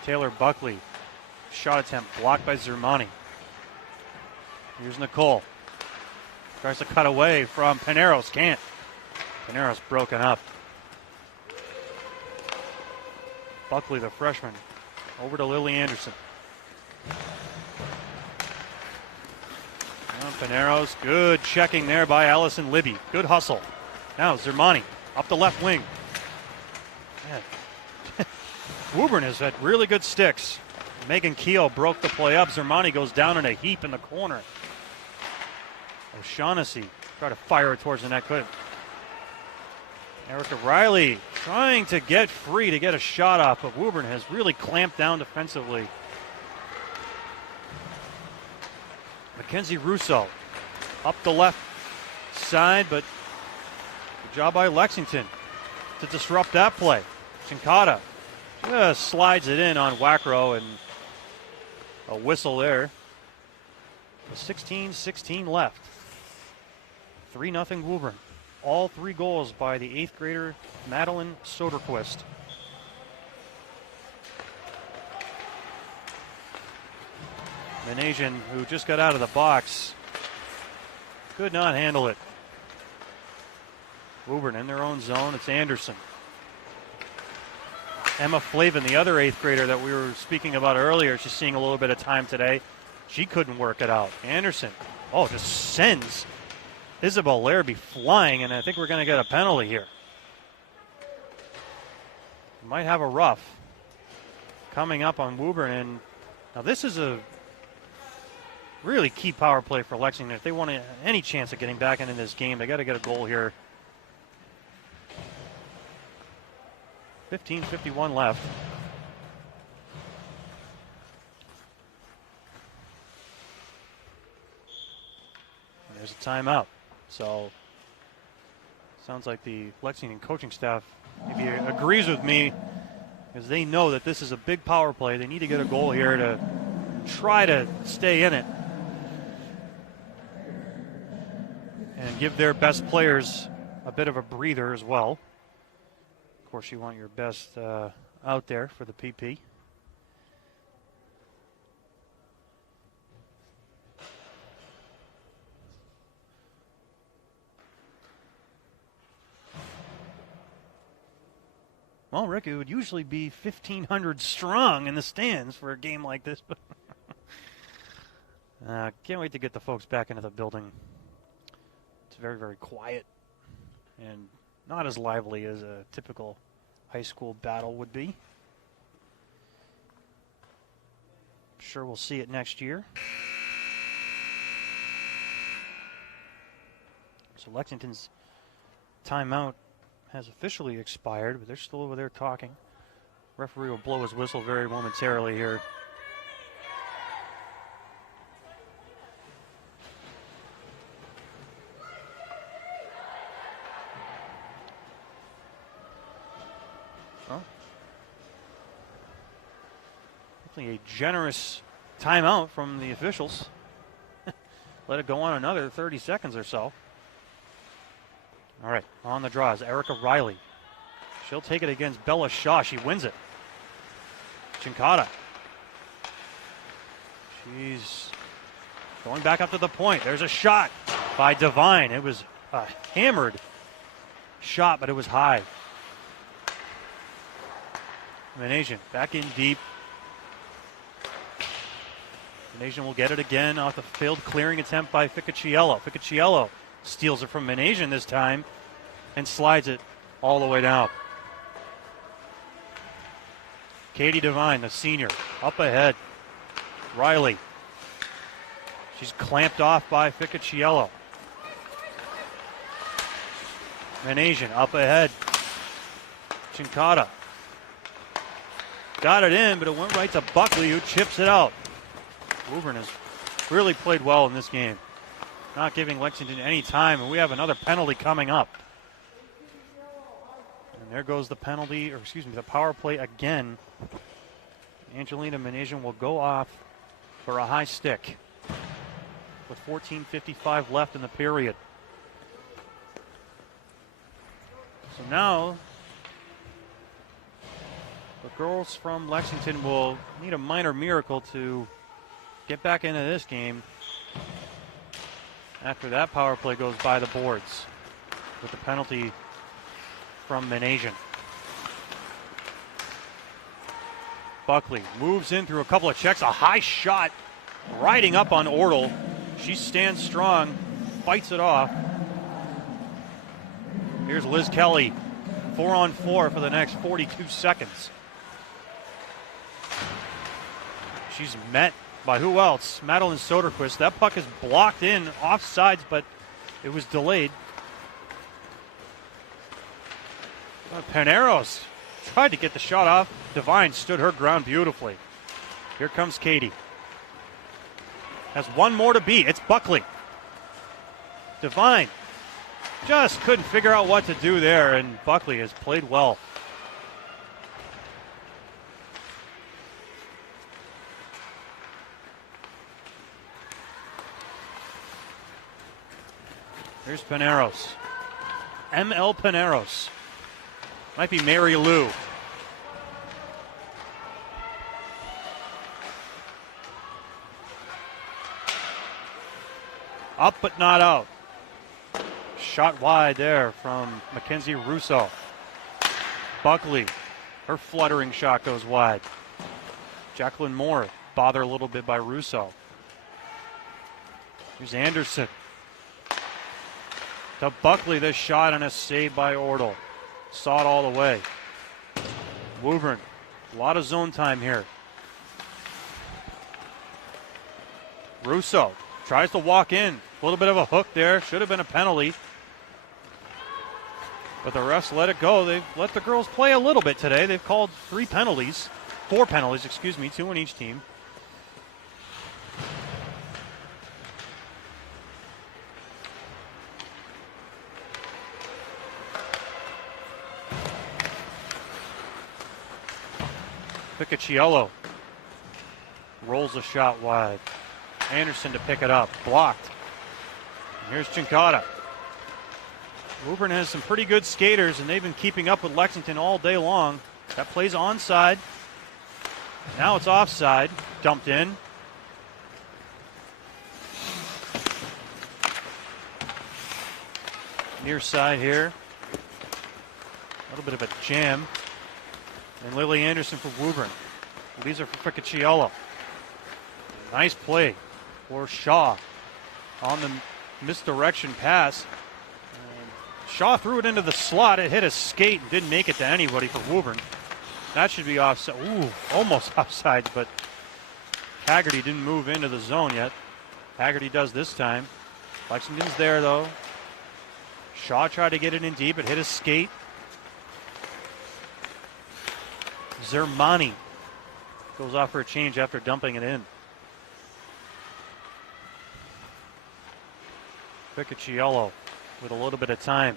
Taylor Buckley. Shot attempt blocked by Zermani. Here's Nicole. Tries to cut away from Pineros. Can't. Pineros broken up. Buckley, the freshman. Over to Lily Anderson. Pineros, good checking there by Allison Libby. Good hustle. Now Zermani up the left wing. Woburn has had really good sticks. Megan Keogh broke the play up. Zermani goes down in a heap in the corner. O'Shaughnessy tried to fire it towards the net. Couldn't. Erica Riley trying to get free to get a shot off, but Woburn has really clamped down defensively. Mackenzie Russo up the left side, but good job by Lexington to disrupt that play. Chincata just slides it in on Wackrow, and a whistle there. 16-16 left. 3-0 Woburn. All three goals by the 8th grader Madeline Soderquist. Manasian, who just got out of the box, could not handle it. Woburn in their own zone. It's Anderson. Emma Flavin, the other 8th grader that we were speaking about earlier, she's seeing a little bit of time today. She couldn't work it out. Anderson, just sends Isabel Larrabee flying, and I think we're going to get a penalty here. Might have a rough coming up on Woburn, and now this is a really key power play for Lexington. If they want any chance of getting back into this game, they got to get a goal here. 15:51 left. And there's a timeout. So sounds like the Lexington coaching staff maybe agrees with me, because they know that this is a big power play. They need to get a goal here to try to stay in it and give their best players a bit of a breather as well. Of course, you want your best out there for the PP. Well, Rick, it would usually be 1,500 strong in the stands for a game like this, but can't wait to get the folks back into the building. It's very, very quiet, and not as lively as a typical high school battle would be. Sure, we'll see it next year. So Lexington's timeout has officially expired, but they're still over there talking. Referee will blow his whistle very momentarily here. Oh. Definitely a generous timeout from the officials. Let it go on another 30 seconds or so. All right, on the draw is Erica Riley. She'll take it against Bella Shaw. She wins it. Chinkata. She's going back up to the point. There's a shot by Devine. It was a hammered shot, but it was high. Venetian back in deep. Venetian will get it again off the failed clearing attempt by Ficiciello. Ficiciello steals it from Venetian this time and slides it all the way down. Katie Devine, the senior, up ahead. Riley. She's clamped off by Ficiciello. Venetian up ahead. Chinkata. Got it in, but it went right to Buckley, who chips it out. Woburn has really played well in this game. Not giving Lexington any time, and we have another penalty coming up. And there goes the penalty, or excuse me, the power play again. Angelina Venetian will go off for a high stick with 14:55 left in the period. So now the girls from Lexington will need a minor miracle to get back into this game after that power play goes by the boards with the penalty from Venetian. Buckley moves in through a couple of checks. A high shot riding up on Ortle. She stands strong, fights it off. Here's Liz Kelly, 4-on-4 for the next 42 seconds. She's met by who else? Madeline Soderquist. That puck is blocked in offsides, but it was delayed. Paneros tried to get the shot off. Devine stood her ground beautifully. Here comes Katie. Has one more to beat. It's Buckley. Devine just couldn't figure out what to do there, and Buckley has played well. Here's Paneros. ML Paneros. Might be Mary Lou. Up but not out. Shot wide there from Mackenzie Russo. Buckley, her fluttering shot goes wide. Jacqueline Moore bothered a little bit by Russo. Here's Anderson. To Buckley, this shot and a save by Ortle. Saw it all the way. Woburn, a lot of zone time here. Russo tries to walk in. A little bit of a hook there. Should have been a penalty. But the refs let it go. They've let the girls play a little bit today. They've called four penalties, two on each team. Ficiciello rolls a shot wide. Anderson to pick it up. Blocked. And here's Chinkata. Woburn has some pretty good skaters, and they've been keeping up with Lexington all day long. That play's onside. Now it's offside. Dumped in. Near side here. A little bit of a jam. And Lily Anderson for Woburn. These are for Ficiciello. Nice play for Shaw on the misdirection pass. And Shaw threw it into the slot. It hit a skate and didn't make it to anybody for Woburn. That should be offside. Ooh, almost offsides, but Haggerty didn't move into the zone yet. Haggerty does this time. Lexington's there, though. Shaw tried to get it in deep. It hit a skate. Zermani goes off for a change after dumping it in. Picciello with a little bit of time.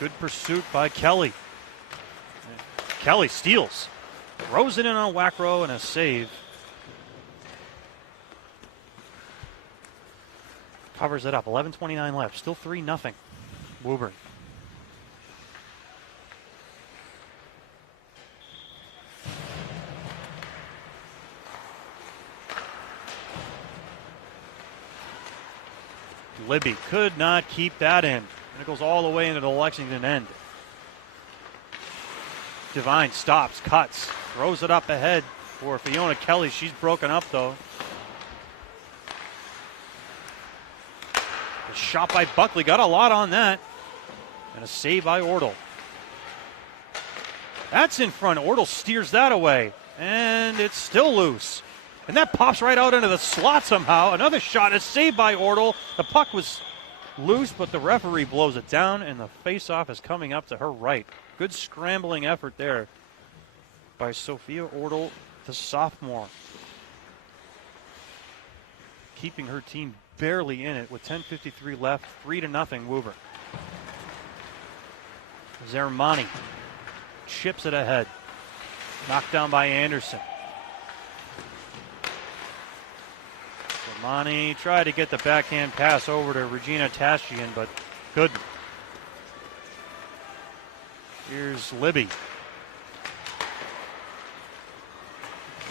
Good pursuit by Kelly. Kelly steals. Throws it in on Wackrow and a save. Covers it up. 11:29 left. Still 3-0. Woburn. Libby could not keep that in. And it goes all the way into the Lexington end. Devine stops, cuts, throws it up ahead for Fiona Kelly. She's broken up, though. A shot by Buckley. Got a lot on that. And a save by Ordle. That's in front. Ordle steers that away. And it's still loose. And that pops right out into the slot somehow. Another shot, a save by Ordle. The puck was loose, but the referee blows it down, and the face-off is coming up to her right. Good scrambling effort there by Sophia Ordle, the sophomore. Keeping her team barely in it with 10:53 left, 3-0 Woburn. Zermani chips it ahead. Knocked down by Anderson. Zermani tried to get the backhand pass over to Regina Tashian, but couldn't. Here's Libby.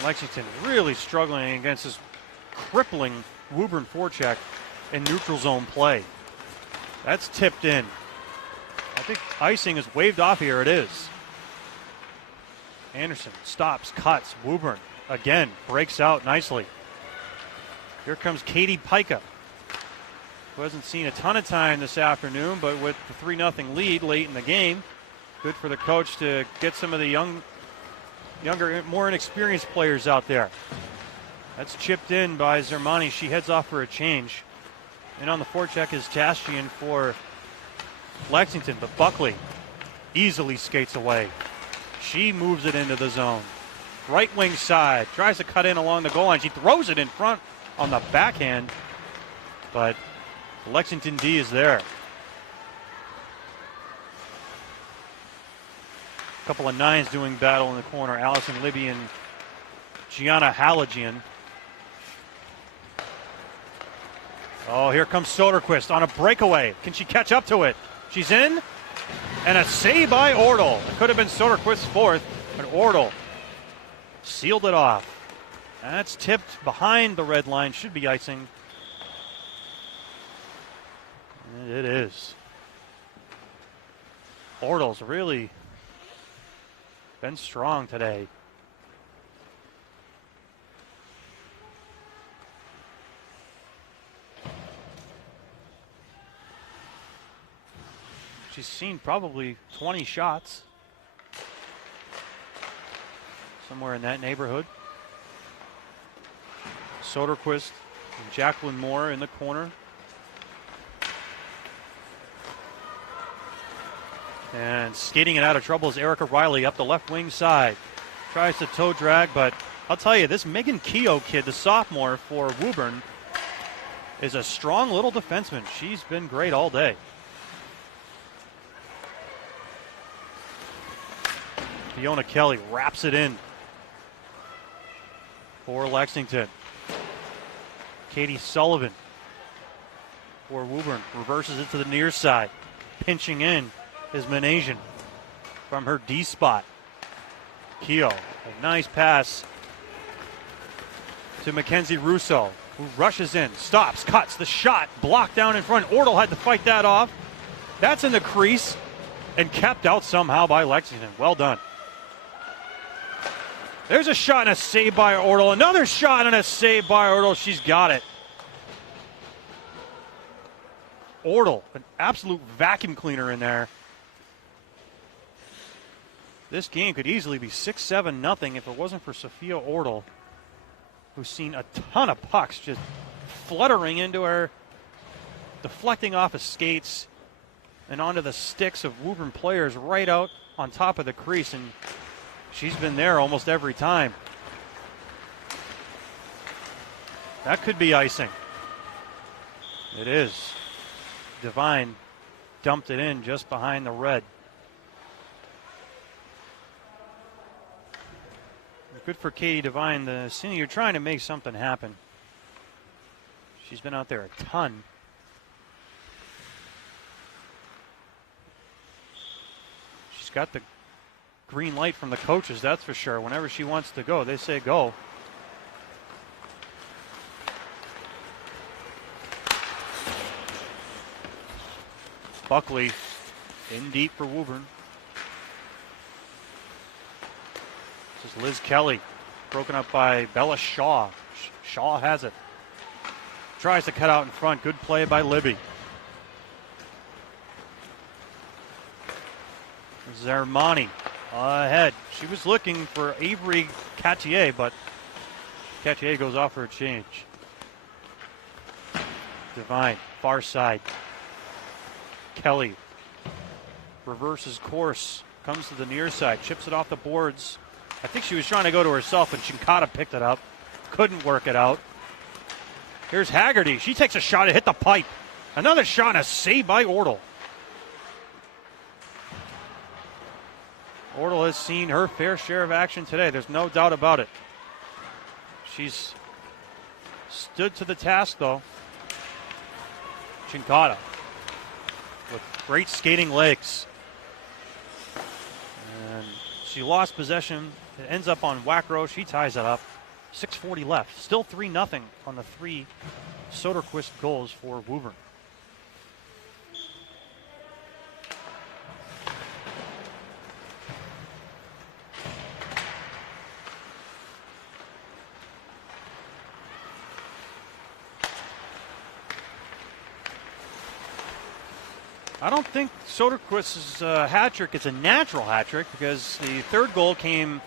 Lexington really struggling against this crippling Woburn forecheck in neutral zone play. That's tipped in. I think icing is waved off here. It is. Anderson stops, cuts. Woburn again breaks out nicely. Here comes Katie Pica, who hasn't seen a ton of time this afternoon, but with the 3-0 lead late in the game, good for the coach to get some of the younger, more inexperienced players out there. That's chipped in by Zermani. She heads off for a change. And on the forecheck is Tashian for Lexington, but Buckley easily skates away. She moves it into the zone. Right wing side, tries to cut in along the goal line. She throws it in front on the backhand, but Lexington D is there. A couple of nines doing battle in the corner. Allison Libby and Gianna Halagian. Oh, here comes Soderquist on a breakaway. Can she catch up to it? She's in. And a save by Ordle. It could have been Soderquist's fourth, but Ordle sealed it off. That's tipped behind the red line. Should be icing. And it is. Ordle's really been strong today. She's seen probably 20 shots. Somewhere in that neighborhood. Soderquist and Jacqueline Moore in the corner. And skating it out of trouble is Erica Riley up the left wing side. Tries to toe drag, but I'll tell you, this Megan Keogh kid, the sophomore for Woburn, is a strong little defenseman. She's been great all day. Fiona Kelly wraps it in for Lexington. Katie Sullivan for Woburn reverses it to the near side. Pinching in is Manasian from her D spot. Keogh, a nice pass to Mackenzie Russo, who rushes in, stops, cuts, the shot blocked down in front. Ordle had to fight that off. That's in the crease and kept out somehow by Lexington. Well done. There's a shot and a save by Ordle. Another shot and a save by Ordle. She's got it. Ortle, an absolute vacuum cleaner in there. This game could easily be 6-7-0 if it wasn't for Sophia Ortle, who's seen a ton of pucks just fluttering into her, deflecting off of skates and onto the sticks of Woburn players right out on top of the crease, and she's been there almost every time. That could be icing. It is. Devine dumped it in just behind the red. Good for Katie Devine, the senior, trying to make something happen. She's been out there a ton. She's got the green light from the coaches, that's for sure. Whenever she wants to go, they say go. Buckley in deep for Woburn. This is Liz Kelly, broken up by Bella Shaw. Shaw has it. Tries to cut out in front. Good play by Libby. Zermani ahead. She was looking for Avery Cattier, but Cattier goes off for a change. Devine, far side. Kelly reverses course, comes to the near side, chips it off the boards. I think she was trying to go to herself, and Chinkata picked it up. Couldn't work it out. Here's Haggerty. She takes a shot to hit the pipe. Another shot and a save by Ortle. Ortle has seen her fair share of action today. There's no doubt about it. She's stood to the task, though. Chinkata with great skating legs. And she lost possession. It ends up on Wackrow. She ties it up. 6:40 left. Still 3-0 on the 3 Soderquist goals for Woburn. I don't think Soderquist's hat trick is a natural hat trick, because the third goal came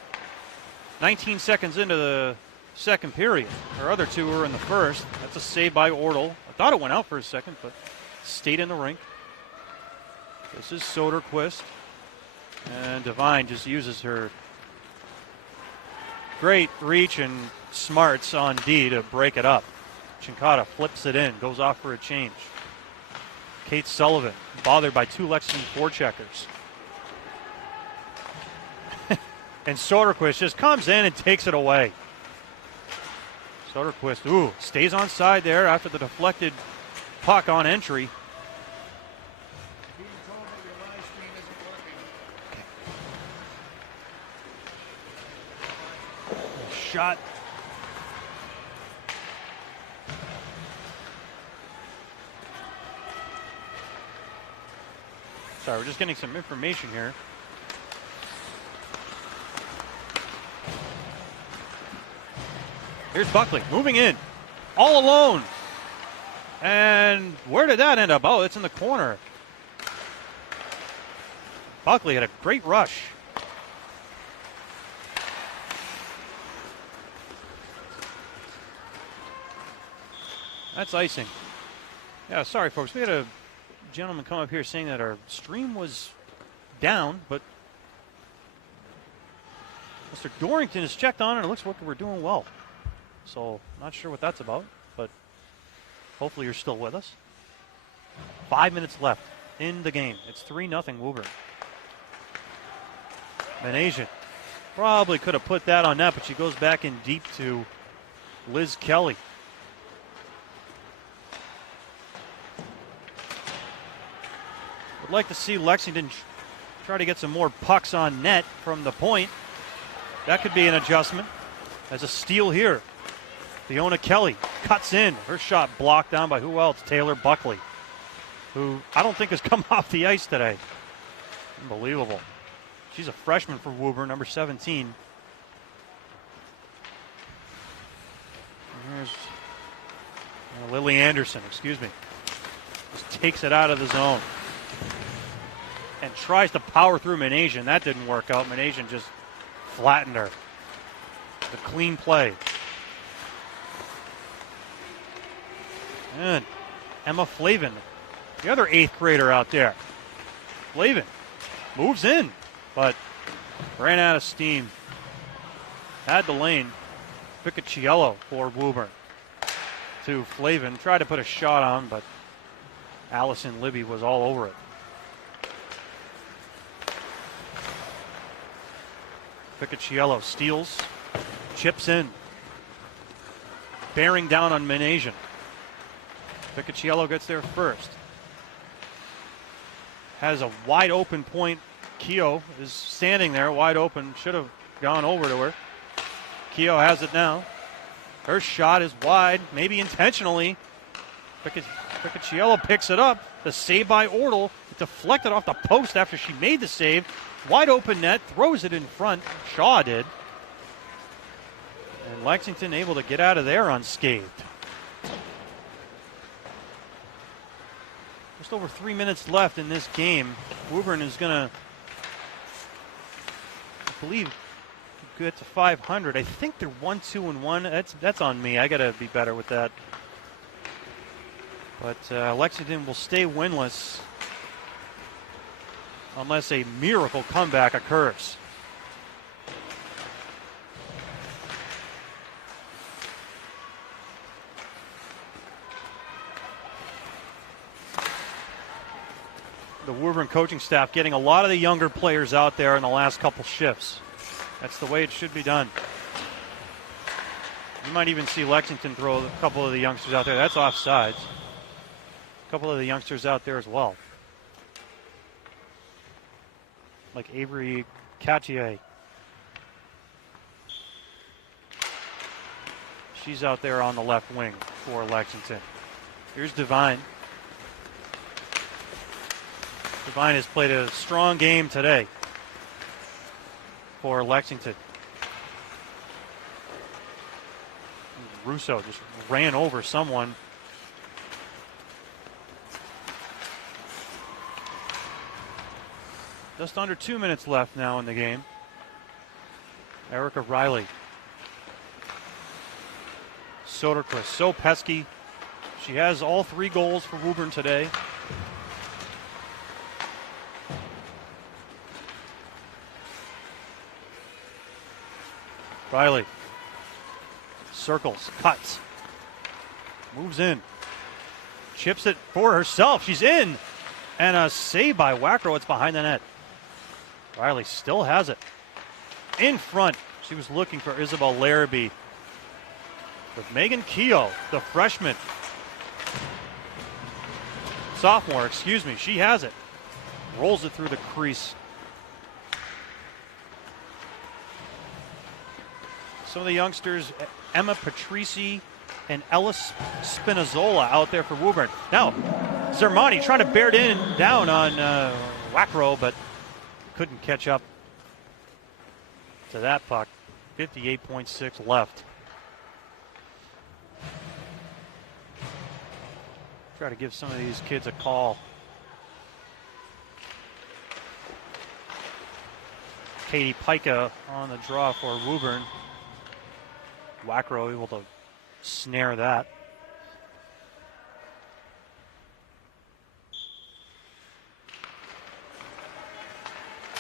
19 seconds into the second period. Her other two were in the first. That's a save by Ortle. I thought it went out for a second, but stayed in the rink. This is Soderquist. And Devine just uses her great reach and smarts on D to break it up. Chinkata flips it in, goes off for a change. Kate Sullivan, bothered by 2 Lexington forecheckers. And Soderquist just comes in and takes it away. Soderquist, stays on side there after the deflected puck on entry. Shot. Sorry, we're just getting some information here. Here's Buckley moving in, all alone. And where did that end up? Oh, it's in the corner. Buckley had a great rush. That's icing. Yeah, sorry, folks. We had a gentleman come up here saying that our stream was down, but Mr. Dorrington has checked on it, and it looks like we're doing well. So, not sure what that's about, but hopefully you're still with us. 5 minutes left in the game. It's 3-0 Woburn. Manasian probably could have put that on net, but she goes back in deep to Liz Kelly. Would like to see Lexington try to get some more pucks on net from the point. That could be an adjustment. As a steal here, Fiona Kelly cuts in. Her shot blocked down by who else? Taylor Buckley, who I don't think has come off the ice today. Unbelievable. She's a freshman for Woburn, number 17. And here's Lily Anderson, excuse me. Just takes it out of the zone. And tries to power through Manasian. That didn't work out. Manasian just flattened her. The clean play. And Emma Flavin, the other 8th grader out there. Flavin moves in, but ran out of steam. Had the lane. Picciello for Woburn. To Flavin. Tried to put a shot on, but Allison Libby was all over it. Picciello steals, chips in, bearing down on Manasian. Picciello gets there first. Has a wide open point. Keogh is standing there wide open. Should have gone over to her. Keogh has it now. Her shot is wide, maybe intentionally. Picciello picks it up. The save by Ortle. It deflected off the post after she made the save. Wide open net, throws it in front. Shaw did. And Lexington able to get out of there unscathed. Just over 3 minutes left in this game. Woburn is going to, I believe, get to 500. I think they're 1-2-1. That's on me. I got to be better with that. But Lexington will stay winless unless a miracle comeback occurs. The Woburn coaching staff getting a lot of the younger players out there in the last couple shifts. That's the way it should be done. You might even see Lexington throw a couple of the youngsters out there. That's offsides. A couple of the youngsters out there as well. Like Avery Cattier. She's out there on the left wing for Lexington. Here's Devine. Devine has played a strong game today for Lexington. Russo just ran over someone. Just under 2 minutes left now in the game. Erica Riley. Soderquist, so pesky. She has all 3 goals for Woburn today. Riley circles, cuts, moves in, chips it for herself. She's in, and a save by Wackrow. It's behind the net. Riley still has it in front. She was looking for Isabel Larrabee with Megan Keogh, the freshman, sophomore, excuse me. She has it, rolls it through the crease. Some of the youngsters, Emma Patrici and Ellis Spinazzola out there for Woburn. Now, Zermani trying to bear it down on Wackrow, but couldn't catch up to that puck. 58.6 left. Try to give some of these kids a call. Katie Pica on the draw for Woburn. Wackrow able to snare that.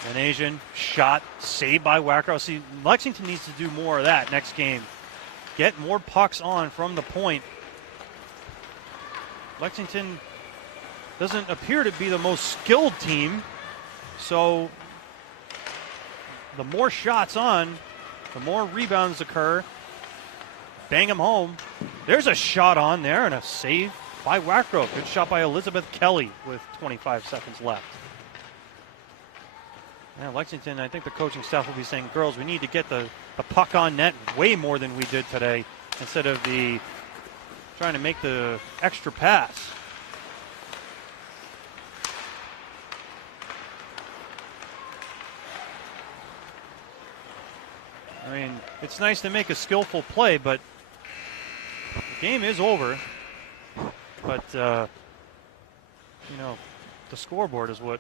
An Asian shot, saved by Wackrow. See, Lexington needs to do more of that next game. Get more pucks on from the point. Lexington doesn't appear to be the most skilled team, so the more shots on, the more rebounds occur. Bang them home. There's a shot on there and a save by Wackrow. Good shot by Elizabeth Kelly with 25 seconds left. Yeah, Lexington, I think the coaching staff will be saying, girls, we need to get the puck on net way more than we did today instead of the trying to make the extra pass. I mean, it's nice to make a skillful play, but the game is over. But you know, the scoreboard is what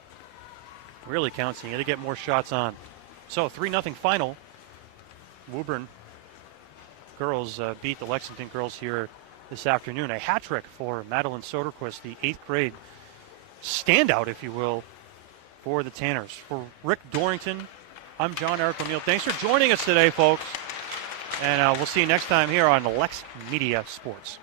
really counts. You got to get more shots on. So 3-0 final. Woburn girls beat the Lexington girls here this afternoon. A hat trick for Madeline Soderquist, the 8th grade standout, if you will, for the Tanners. For Rick Dorrington, I'm John Eric O'Neill. Thanks for joining us today, folks. And we'll see you next time here on LexMedia Sports.